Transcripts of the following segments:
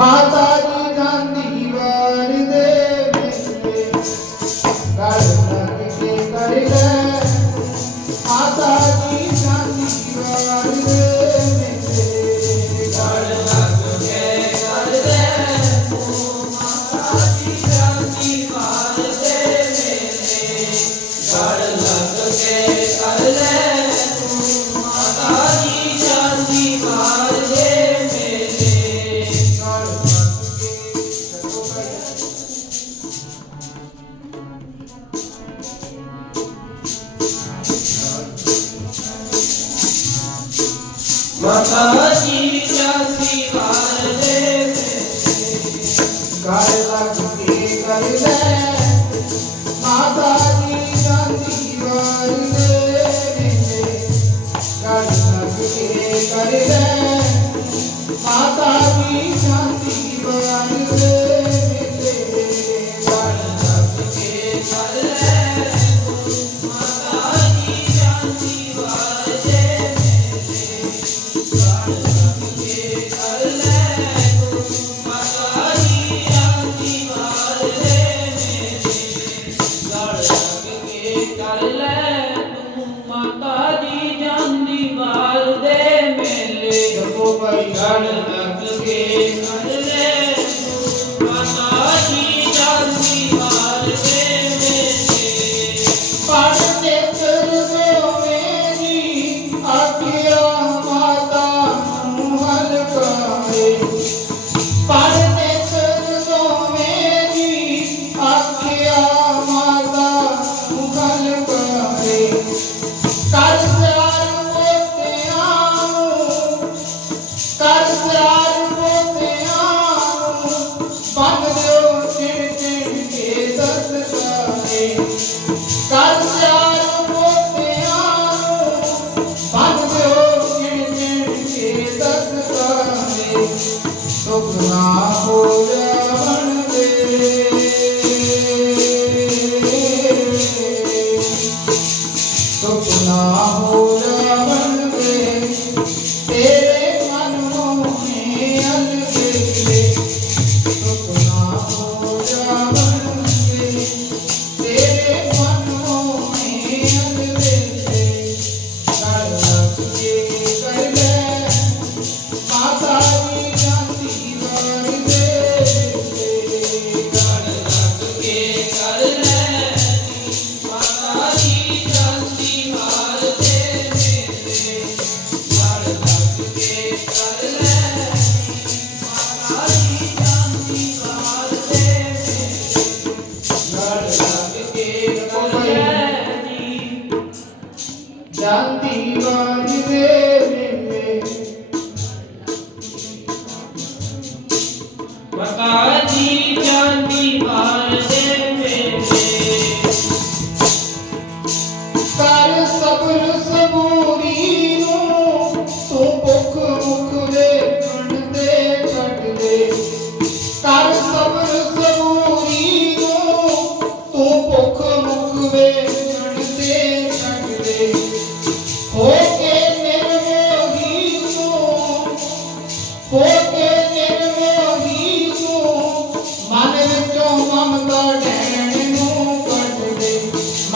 ಮಾತಾ বাতাসি চাষি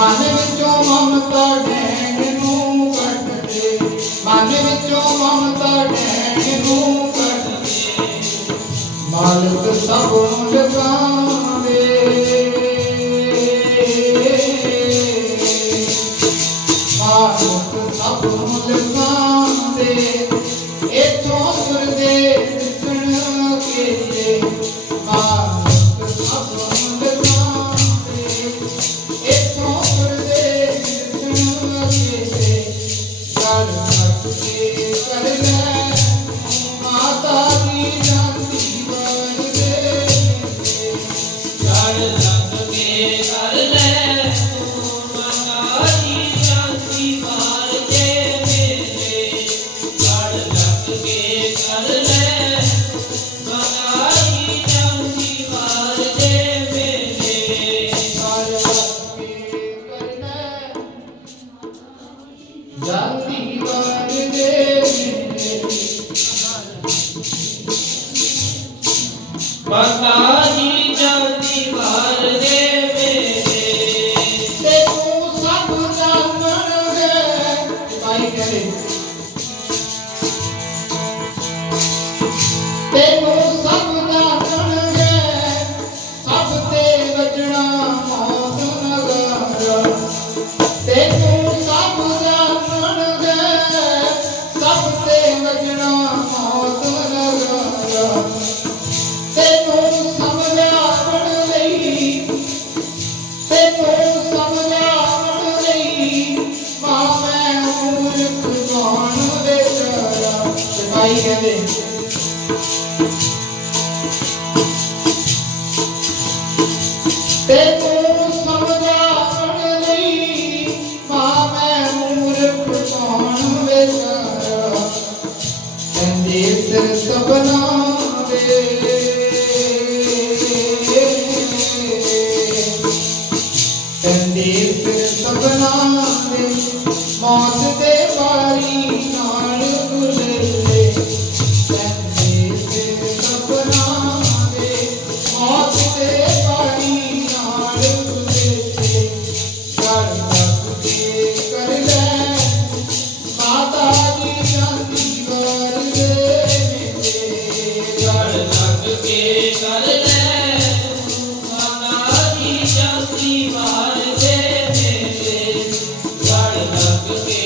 ਮਨ ਵਿੱਚੋਂ ਮਮਤਾ ਡੈਣ ਨੂੰ ਕੱਟ ਦੇ ਮਨ ਵਿੱਚੋਂ ਮਮਤਾ ਡੈਣ ਨੂੰ ਕੱਟ ਦੇ ਮਾਲਕ ਸਭ ਨੂੰ ਜਗਾਵੇ ਮਾਲਕ ਸਭ ਨੂੰ ਜਗਾਵੇ ਇਥੋਂ ਸੁਰਦੇ ਦਿਸਣ ਕੇ ਮਾਲਕ Yes. Thank you.